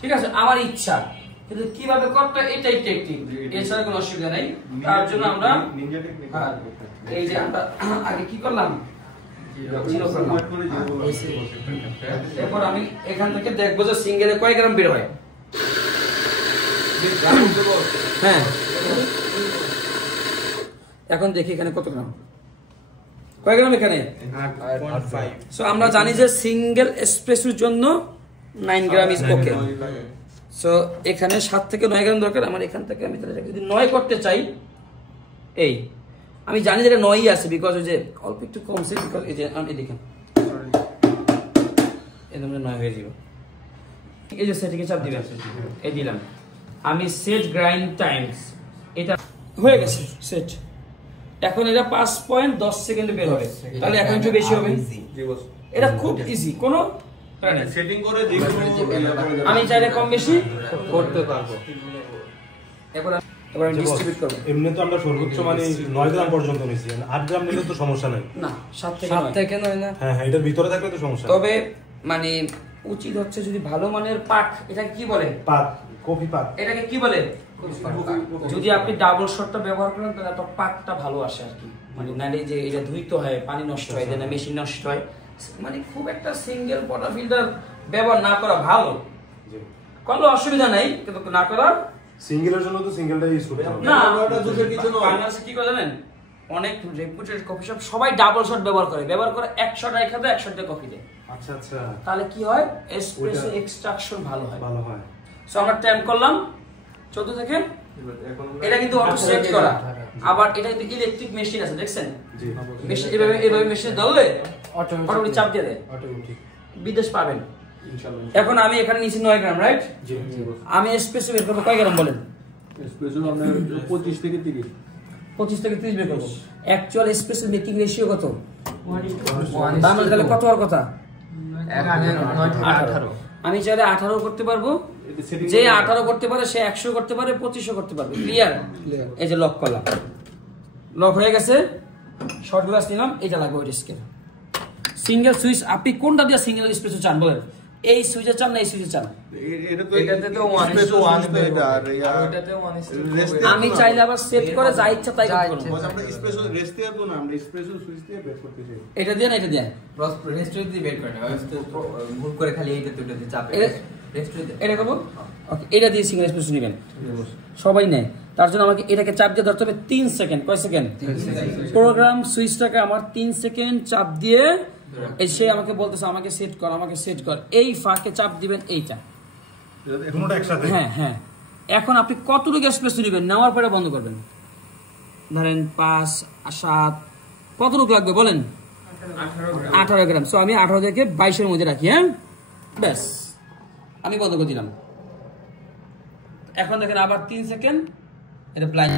ঠিক আছে, আমার ইচ্ছা, কিন্তু কিভাবে করতে এটাই টেকনিক, এছাড়া কোনো অসুবিধা নেই। তার জন্য আমরা এই যে আমরা আগে কি করলাম, এরপর আমি এখান থেকে দেখবো যে সিঙ্গেলে কয় গ্রাম বের হয়। হ্যাঁ, এখন দেখি এখানে কত গ্রাম, কয় গ্রাম এখানে। সো আমরা জানি যে সিঙ্গেল এসপ্রেসোর জন্য 9 গ্রাম ইজ ওকে। সো এখানে 7 থেকে 9 গ্রাম দরকার আমার। এখান থেকে আমি যদি 9 করতে চাই, এই আমি জানি যে এটা 9ই আছে, বিকজ ওই যে অল্প একটু কমছে, বিকজ এই যে আমি দেখেন একদম 9 হয়ে যাব। এই যে সেটিংয়ে চাপ দিবেন, এই দিলাম আমি সেট গ্রাইন্ড টাইমস, এটা হয়ে গেছে সেট। এখন এটা 5.10 সেকেন্ডে বের হবে, তাহলে এখন একটু বেশি হবে। এটা খুব ইজি, কোনো সেটিং করে আমি চাইলে কম বেশি করতে পারবো। এবার আমি ডিস্ট্রিবিউট করব। এমনি তো আমরা সর্বোচ্চ মানে 9 গ্রাম পর্যন্ত নিছি, 8 গ্রাম নিলে তো সমস্যা নাই। না, 7 থেকে 9 না। হ্যাঁ হ্যাঁ, এটার ভিতরে থাকলে তো সমস্যা। তবে মানে উচিত হচ্ছে যদি ভালো মানের পাক, এটাকে কি বলে, পাক, কফি পাক, এটাকে কি বলে, যদি আপনি ডাবল শটটা ব্যবহার করেন তাহলে তো পাকটা ভালো আসে আর কি। মানে নালে যে এটা ধুইতে হয়, পানি নষ্ট হয়, দেন মেশিন নষ্ট হয়, মানে খুব একটা সিঙ্গেল ওয়াটার ফিল্টার ব্যবহার না করা ভালো। কোনো অসুবিধা নাই, কিন্তু না করা। সিঙ্গেলের জন্য তো সিঙ্গেলটা ইউজ করতে হবে না, ওটা দুধের কিছু না। বাংলাদেশে কি করে জানেন, অনেক রেপুটেড কফি শপ সবাই ডাবল শট ব্যবহার করে 1 শট রেখে দেয়, 1 শট দিয়ে কফি দেয়। আচ্ছা আচ্ছা, তাহলে কি হয়, এসপ্রেসো এক্সট্রাকশন ভালো হয়। ভালো হয়। সো আমরা টাইম করলাম 14 সেকেন্ড। এটা কিন্তু অটো সেট করা, আবার এটা কিন্তু ইলেকট্রিক মেশিন আছে, দেখছেন? জি, মেশিন এভাবে মেশিনে ধরলে অটোমেটিক চাপ দিয়ে দেয়, অটোমেটিক বিদেশ পাবেন ইনশাআল্লাহ। এখন আমি এখানে নিচে 9 গ্রাম, রাইট? জি জি। আমি এসপ্রেসো বের করব কয় গ্রাম বলেন? এসপ্রেসো আমরা 25 থেকে 30 বের করব। অ্যাকচুয়াল এসপ্রেসো মেকিং রেশিও কত? 1:1। তাহলে কত হওয়ার কথা? 18। আমি চাইলে 18 করতে পারবো, যে 18 করতে পারে সে 100 করতে পারে, 25 করতে পারবে। ক্লিয়ার? এই যে লক করলাম, লক হয়ে গেছে। শর্ট গ্লাস নিলাম, এটা লাগবে ওই স্কেল। সিঙ্গেল সুইচ, আপনি কোনটা দিয়ে সিঙ্গেল এসপ্রেসো চান বলেন? এই সুইচে চান না এই সুইচে চান? এটাতে তো 1:1 এটা আর ওইটাতে 1:2। আমি চাইলে আবার সেট করে যা ইচ্ছা তাই করতে পারবো। আমরা এসপ্রেসো রেস্ট দিয়ে তো না, আমরা এসপ্রেসো সুইচ দিয়ে বের করতে চাই। এটা দিয়ে না এটা দিয়ে রেস্ট দিয়ে বের করে না, ভুল করে খালি এইটা তো ওটাতে চাপে রেস্ট দিয়ে এটা করবো। ওকে, এটা দিয়ে সিঙ্গেল এসপ্রেসো নেবেন, সবাই নেয়। তার জন্য আমাকে এটাকে চাপ দিয়ে ধরতে হবে 3 সেকেন্ড। কয় সেকেন্ড? প্রোগ্রাম সুইচটাকে আমার 3 সেকেন্ড চাপ দিয়ে সে আমাকে বলতেছে আমাকে সেট কর, আমাকে সেট কর। এই ফাঁকে চাপ দিবেন এইটা, দুটোটা একসাথে। হ্যাঁ হ্যাঁ। এখন আপনি কতটুকু এসপ্রেসো নেবেন, নেওয়ার পরে বন্ধ করবেন। ধরেন 5, 7, কতটুকু লাগবে বলেন? 18 গ্রাম। সো আমি 18 থেকে 22-এর মধ্যে রাখি। হ্যাঁ, ব্যাস আমি বন্ধ করে দিলাম। এখন দেখেন আবার 3 সেকেন্ড, এটা ব্লাইন্ড।